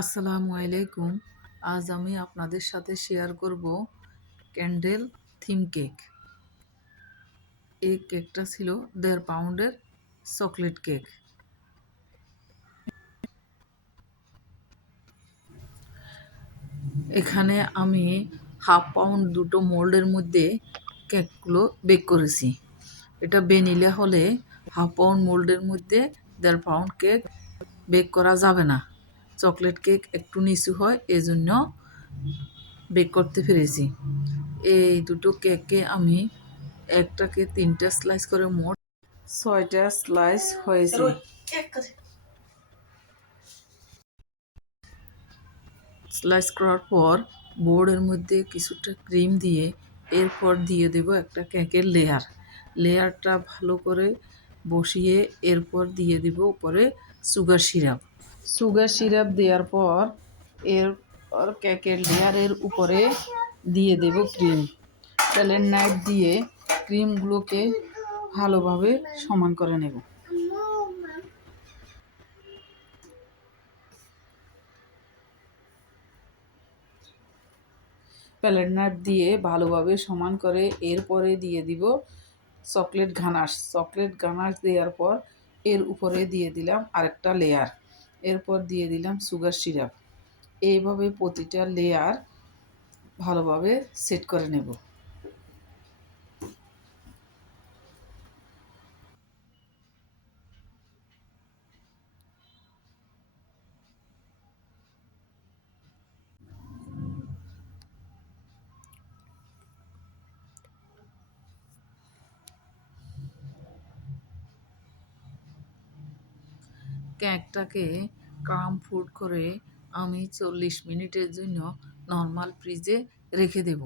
আসসালামু আলাইকুম। আজ আমি আপনাদের সাথে শেয়ার করব ক্যান্ডেল থিম কেক। এই কেকটা ছিল 1.5 পাউন্ডের চকলেট কেক। এখানে আমি 1/2 পাউন্ড দুটো মোল্ডের মধ্যে কেকগুলো বেক করেছি। এটা ভ্যানিলা হলে 1/2 পাউন্ড মোল্ডের মধ্যে 1.5 পাউন্ড কেক বেক করা যাবে না। চকলেট কেক একটু নিচু হয়, এজন্য বেক করতে পেরেছি। এই দুটো কেককে আমি একটাকে 3টা স্লাইস করে মোট 6টা স্লাইস হয়েছে। স্লাইস করার পর বোর্ডের মধ্যে কিছুটা ক্রিম দিয়ে এরপর দিয়ে দেব একটা কেকের লেয়ারটা ভালো করে বসিয়ে এরপর দিয়ে দিব উপরে সুগার সিরাপ দেওয়ার পর এরপর কেকের লেয়ারের উপরে দিয়ে দেব ক্রিম। তেলের নাইফ দিয়ে ক্রিমগুলোকে ভালোভাবে সমান করে নেব। প্যালেট নাইফ দিয়ে ভালোভাবে সমান করে এরপরে দিয়ে দিব চকলেট গানাশ দেওয়ার পর এর উপরে দিয়ে দিলাম আরেকটা লেয়ার, এরপর দিয়ে দিলাম সুগার সিরাপ। এইভাবে প্রতিটা লেয়ার ভালোভাবে সেট করে নেব। কেকটাকে ক্রাম ফুড করে আমি 40 মিনিটের জন্য নর্মাল ফ্রিজে রেখে দেব।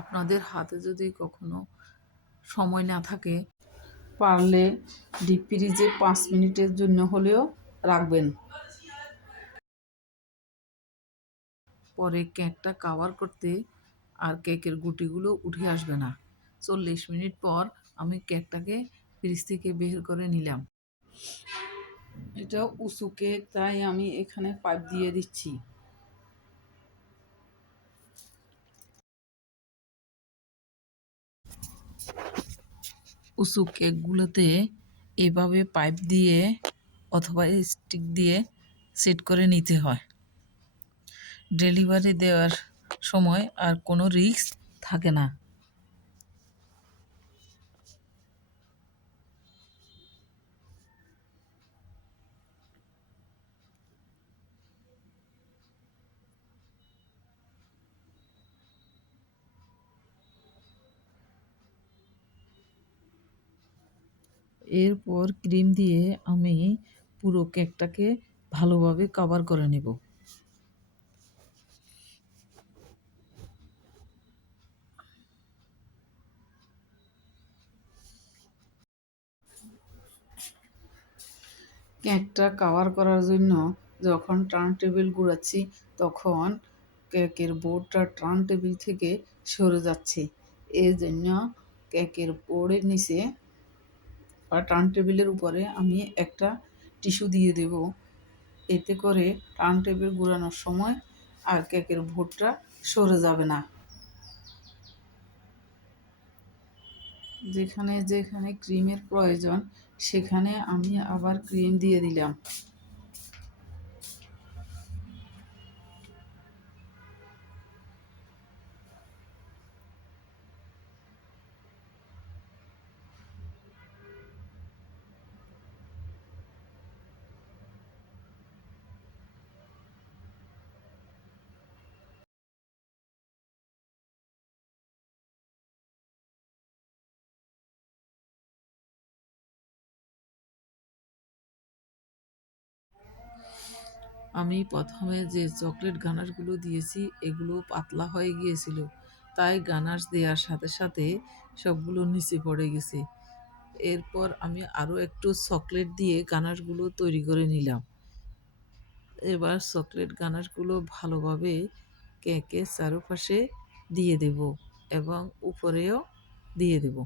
আপনাদের হাতে যদি কখনো সময় না থাকে, পারলে ডিপ ফ্রিজে 5 মিনিটের জন্য হলেও রাখবেন। পরে কেকটা কাভার করতে আর কেকের গুটিগুলো উঠে আসবে না। 40 মিনিট পর আমি কেকটাকে ফ্রিজ থেকে বের করে নিলাম। এটা উঁচু কেক, তাই আমি এখানে পাইপ দিয়ে দিচ্ছি। উঁচু কেকগুলোতে এভাবে পাইপ দিয়ে অথবা স্টিক দিয়ে সেট করে নিতে হয়। ডেলিভারি দেওয়ার সময় আর কোনো রিস্ক থাকে না। এরপর ক্রিম দিয়ে আমি পুরো কেকটাকে ভালোভাবে কভার করে নেব। কেকটা কভার করার জন্য যখন টার্ন টেবিল ঘুরাচ্ছি, তখন কেকের বোর্ডটা টার্ন টেবিল থেকে সরে যাচ্ছে। এই জন্য কেকের বোর্ডের নিচে বা টার্ন টেবিলের উপরে আমি একটা টিস্যু দিয়ে দেব। এতে করে টার্ন টেবিল ঘোরানোর সময় আর কেকের বোর্ডটা সরে যাবে না। যেখানে যেখানে ক্রিমের প্রয়োজন সেখানে আমি আবার ক্রিম দিয়ে দিলাম। আমি প্রথমে যে চকলেট গানাশগুলো দিয়েছি এগুলো পাতলা হয়ে গিয়েছিল, তাই গানাশ দেওয়ার সাথে সাথে সবগুলো নিচে পড়ে গেছে। এরপর আমি আরও একটু চকলেট দিয়ে গানাশগুলো তৈরি করে নিলাম। এবার চকলেট গানাশগুলো ভালোভাবে কেকের চারপাশে দিয়ে দেব এবং উপরেও দিয়ে দেব।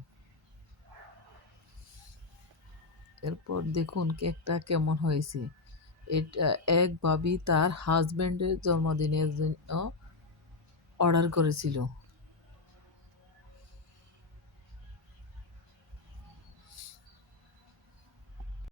এরপর দেখুন কেকটা কেমন হয়েছে। এটা এক ভাবি তার হাজবেন্ডের জন্মদিনের জন্য অর্ডার করেছিল।